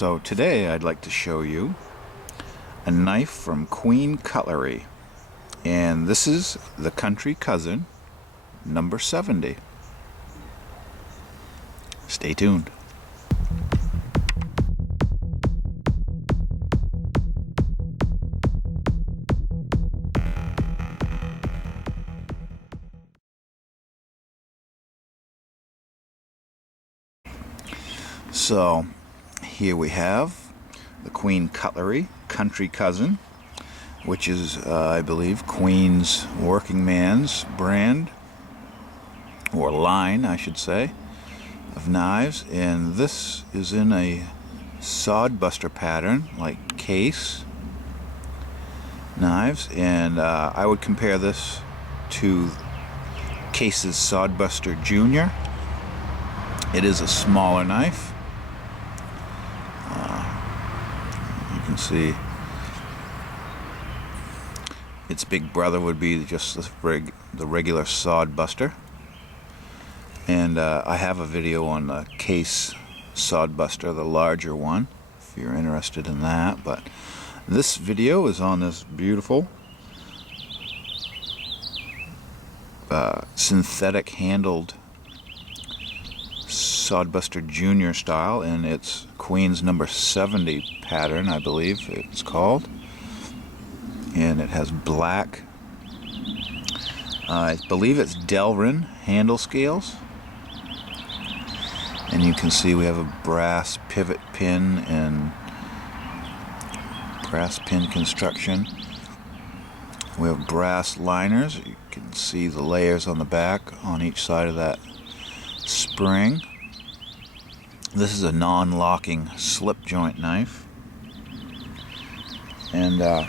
So today I'd like to show you a knife from Queen Cutlery, and this is the Country Cousin number 70. Stay tuned. So here we have the Queen Cutlery Country Cousin, which is, I believe, Queen's working man's brand, or line, I should say, of knives. And this is in a sodbuster pattern, like Case knives. And I would compare this to Case's Sodbuster Jr. It is a smaller knife. You can see its big brother would be just the regular Sodbuster, and I have a video on the Case Sodbuster, the larger one, if you're interested in that. But this video is on this beautiful synthetic handled Sodbuster Jr. style, and it's Queen's number 70 pattern, I believe it's called, and it has black, I believe it's Delrin handle scales, and you can see we have a brass pivot pin and brass pin construction. We have brass liners. You can see the layers on the back on each side of that spring. This is a non-locking slip joint knife, and the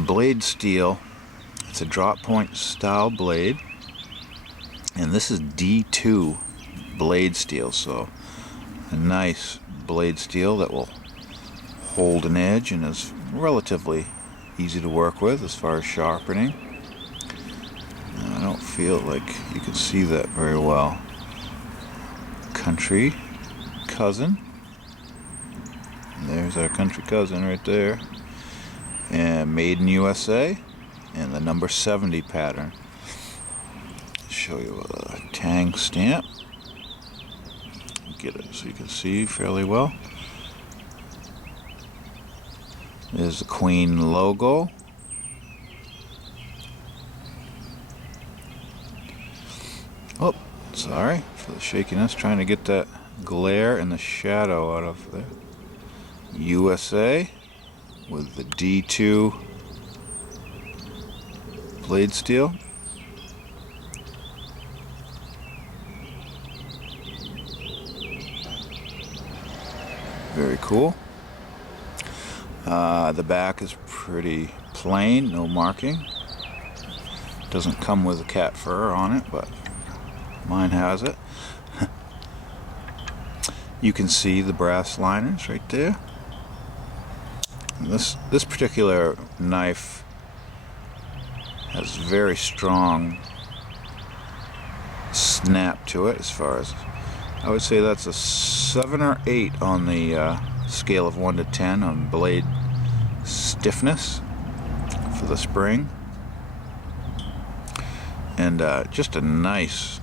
blade steel, it's a drop point style blade, and this is D2 blade steel, so a nice blade steel that will hold an edge and is relatively easy to work with as far as sharpening. I don't feel like you can see that very well. Country Cousin. There's our Country Cousin right there. And made in U.S.A. and the number 70 pattern. Show you a tang stamp. Get it so you can see fairly well. There's the Queen logo. Oh, sorry for the shakiness, trying to get that glare and the shadow out of there. U.S.A. with the D2 blade steel. Very cool. The back is pretty plain, no marking. Doesn't come with a cat fur on it, but mine has it. You can see the brass liners right there. And this particular knife has very strong snap to it. As far as, I would say that's a 7 or 8 on the scale of 1 to 10 on blade stiffness for the spring, and just a nice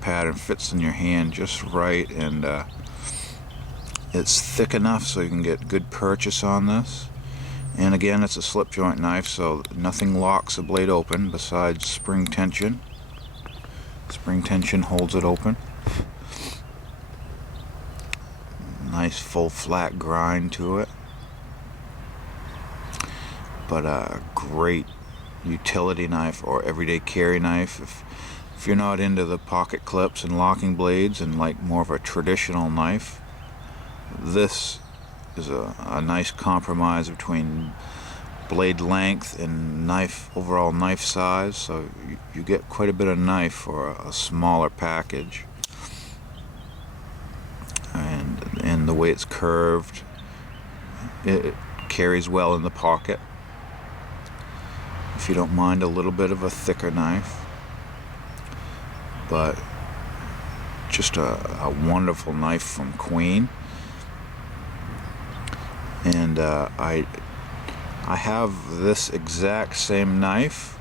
pattern, fits in your hand just right, and it's thick enough so you can get good purchase on this. And again, it's a slip joint knife, so nothing locks the blade open besides spring tension. Spring tension holds it open. Nice full flat grind to it, but a great utility knife or everyday carry knife. If you're not into the pocket clips and locking blades and like more of a traditional knife, this is a nice compromise between blade length and overall knife size, so you get quite a bit of knife for a smaller package. And the way it's curved, it carries well in the pocket if you don't mind a little bit of a thicker knife. But just a wonderful knife from Queen. And I have this exact same knife,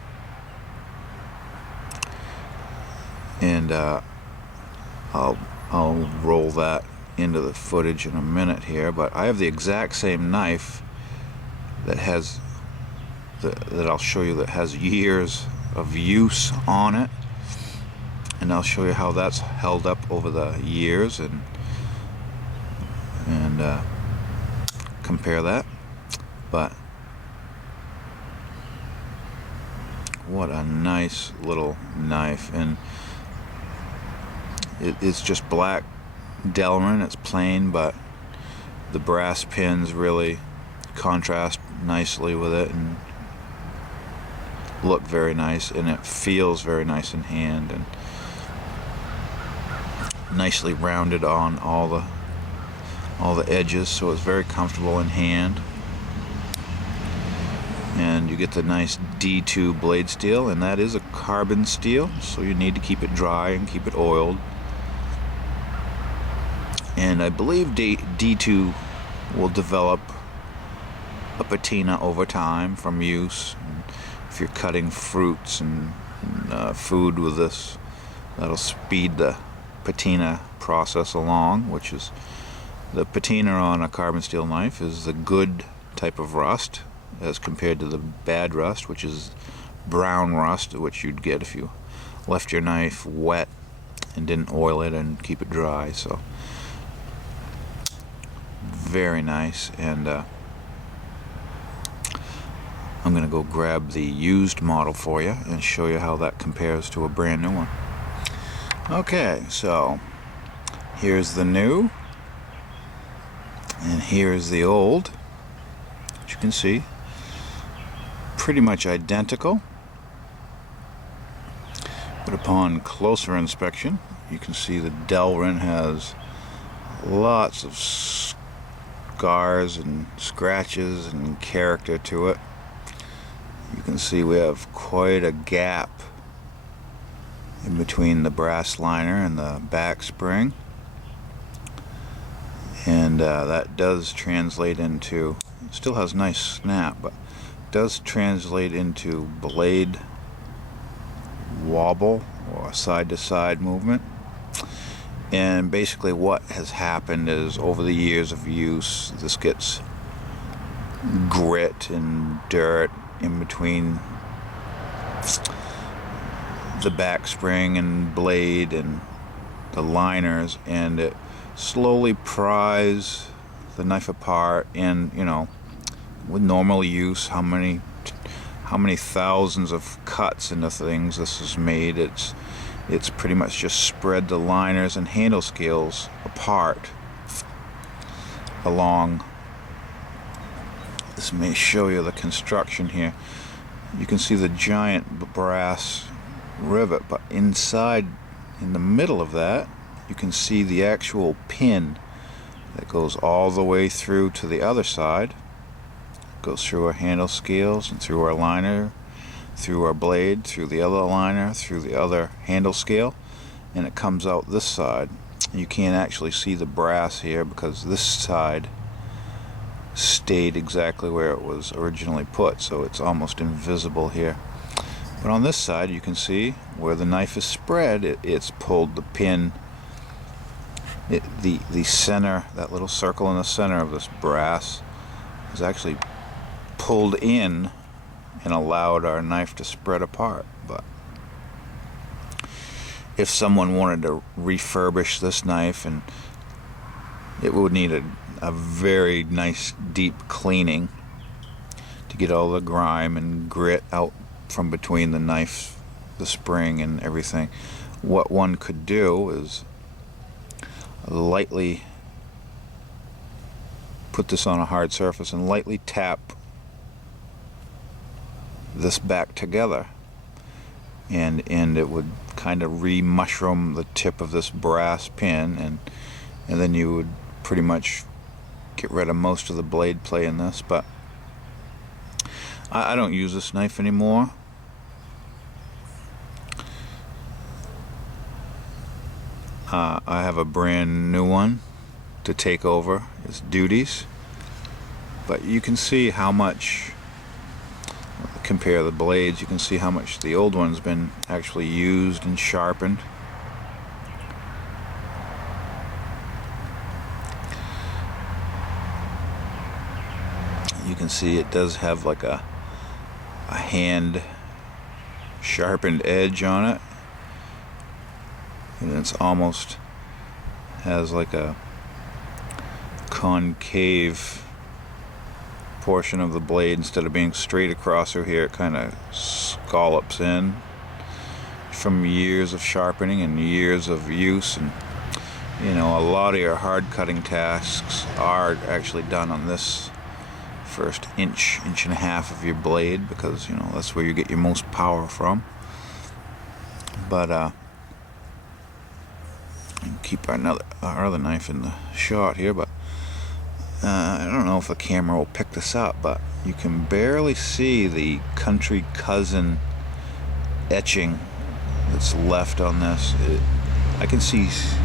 and I'll roll that into the footage in a minute here. But I have the exact same knife that has that I'll show you that has years of use on it, and I'll show you how that's held up over the years and compare that. But what a nice little knife, and it's just black Delrin. It's plain, but the brass pins really contrast nicely with it and look very nice, and it feels very nice in hand, and nicely rounded on all the edges, so it's very comfortable in hand. And you get the nice D2 blade steel, and that is a carbon steel, so you need to keep it dry and keep it oiled. And I believe D2 will develop a patina over time from use. And if you're cutting fruits and food with this, that'll speed the patina process along, which is the patina on a carbon steel knife is the good type of rust as compared to the bad rust, which is brown rust, which you'd get if you left your knife wet and didn't oil it and keep it dry. So very nice. And I'm gonna go grab the used model for you and show you how that compares to a brand new one. Okay, so here's the new, and here's the old. As you can see, pretty much identical, but upon closer inspection you can see the Delrin has lots of scars and scratches and character to it. You can see we have quite a gap in between the brass liner and the back spring, and that does translate into, it still has nice snap, but does translate into blade wobble or side to side movement. And basically what has happened is, over the years of use, this gets grit and dirt in between the back spring and blade and the liners, and it slowly pries the knife apart. And you know, with normal use, how many thousands of cuts into things this has made. It's pretty much just spread the liners and handle scales apart along. This may show you the construction here. You can see the giant brass rivet, but inside, in the middle of that, you can see the actual pin that goes all the way through to the other side. It goes through our handle scales and through our liner, through our blade, through the other liner, through the other handle scale, and it comes out this side. You can't actually see the brass here because this side stayed exactly where it was originally put, so it's almost invisible here. But on this side you can see where the knife is spread, it's pulled the pin, the center, that little circle in the center of this brass is actually pulled in and allowed our knife to spread apart. But if someone wanted to refurbish this knife, and it would need a very nice deep cleaning to get all the grime and grit out from between the knife, the spring and everything, what one could do is lightly put this on a hard surface and lightly tap this back together, and it would kind of re-mushroom the tip of this brass pin, and then you would pretty much get rid of most of the blade play in this. But I don't use this knife anymore. I have a brand new one to take over its duties, but you can see how much, compare the blades, you can see how much the old one's been actually used and sharpened. You can see it does have like a hand sharpened edge on it, and it's almost has like a concave portion of the blade. Instead of being straight across through here, it kind of scallops in from years of sharpening and years of use. And you know, a lot of your hard cutting tasks are actually done on this first inch and a half of your blade, because you know that's where you get your most power from. But keep our other knife in the shot here, but I don't know if the camera will pick this up, but you can barely see the Country Cousin etching that's left on this. I can see, if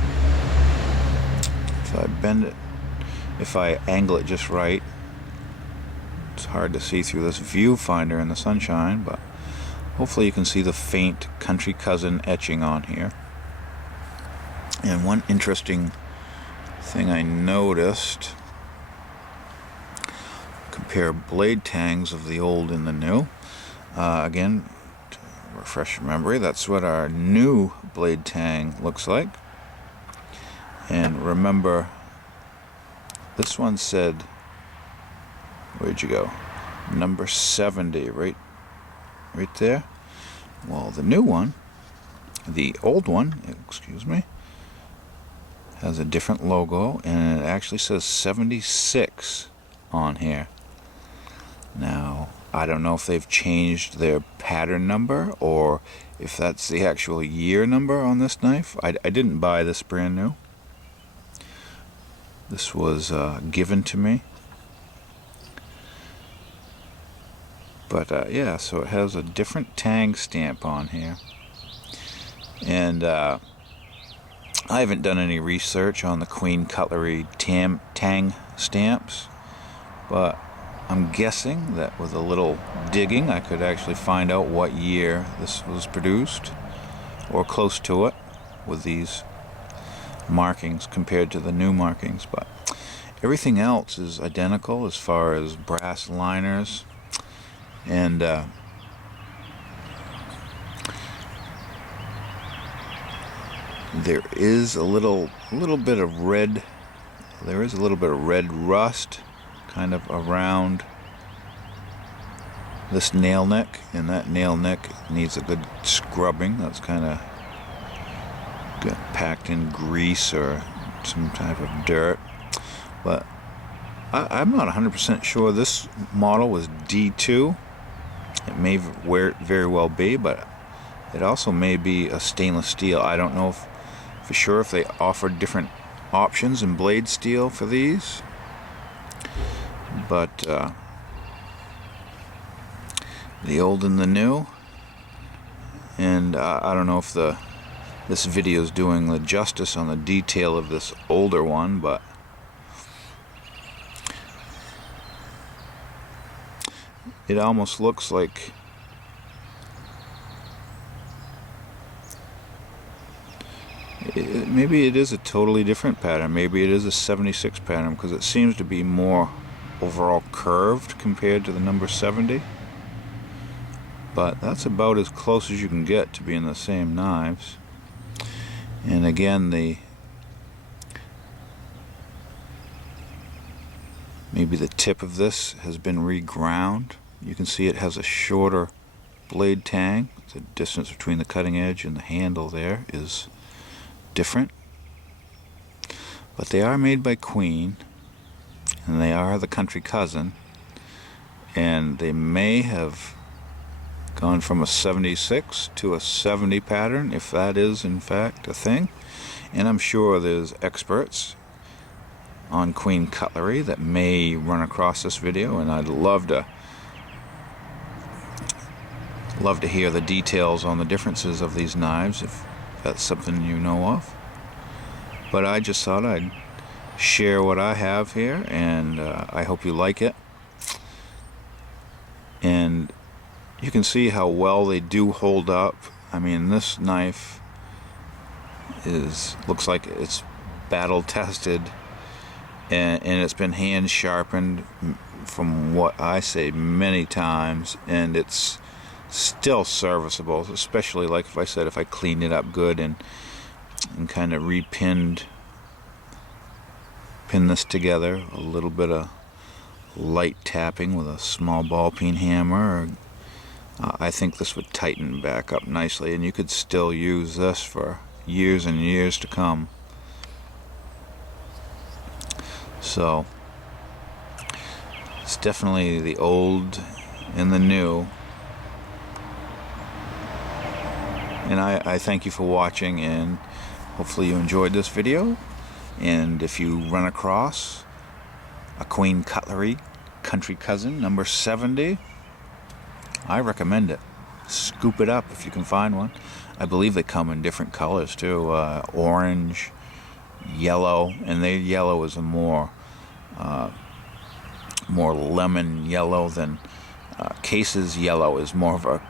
I bend it, if I angle it just right, it's hard to see through this viewfinder in the sunshine, but hopefully you can see the faint Country Cousin etching on here. And one interesting thing I noticed, compare blade tangs of the old and the new. Again, to refresh your memory, that's what our new blade tang looks like. And remember, this one said, where'd you go? Number 70, right there. Well, the new one, the old one, excuse me, has a different logo, and it actually says 76 on here. Now, I don't know if they've changed their pattern number or if that's the actual year number on this knife. I didn't buy this brand new. This was given to me. But yeah, so it has a different tang stamp on here. And I haven't done any research on the Queen Cutlery tang stamps, but I'm guessing that with a little digging I could actually find out what year this was produced, or close to it, with these markings compared to the new markings. But everything else is identical as far as brass liners, and there is a little bit of red. There is a little bit of red rust kind of around this nail neck, and that nail neck needs a good scrubbing. That's kind of got packed in grease or some type of dirt. But I'm not 100% sure. This model was D2. It may very well be, but it also may be a stainless steel. I don't know for sure if they offered different options in blade steel for these. But the old and the new, and I don't know if this video is doing the justice on the detail of this older one, but it almost looks like maybe it is a totally different pattern. Maybe it is a 76 pattern, because it seems to be more overall curved compared to the number 70. But that's about as close as you can get to being the same knives. And again, maybe the tip of this has been reground. You can see it has a shorter blade tang. The distance between the cutting edge and the handle there is different. But they are made by Queen, and they are the Country Cousin, and they may have gone from a 76 to a 70 pattern, if that is in fact a thing. And I'm sure there's experts on Queen Cutlery that may run across this video, and I'd love to hear the details on the differences of these knives, if that's something you know of. But I just thought I'd share what I have here, and I hope you like it. And you can see how well they do hold up. I mean, this knife looks like it's battle tested, and it's been hand sharpened from what I say many times, and it's still serviceable, especially like if I said if I cleaned it up good and kind of pin this together, a little bit of light tapping with a small ball peen hammer, I think this would tighten back up nicely, and you could still use this for years and years to come. So it's definitely the old and the new. And I thank you for watching, and hopefully you enjoyed this video. And if you run across a Queen Cutlery Country Cousin number 70, I recommend it. Scoop it up if you can find one. I believe they come in different colors too, orange, yellow, and their yellow is a more lemon yellow than Case's yellow is more of a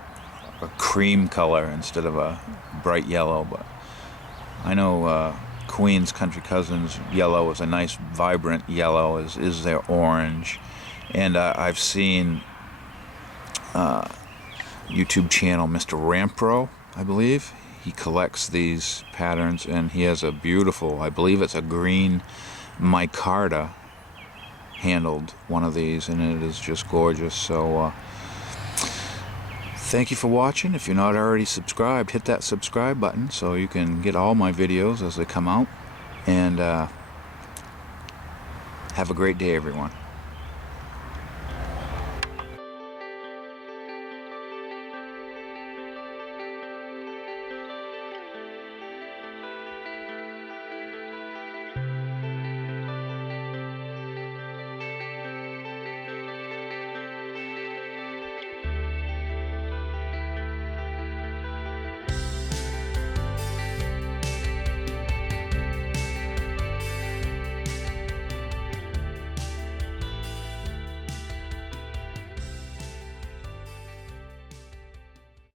cream color instead of a bright yellow. But I know Queen's Country Cousin's yellow is a nice vibrant yellow, is their orange. And I've seen YouTube channel Mr. Rampro, I believe. He collects these patterns, and he has a beautiful, I believe it's a green micarta handled one of these, and it is just gorgeous. So thank you for watching. If you're not already subscribed, hit that subscribe button so you can get all my videos as they come out. And have a great day, everyone.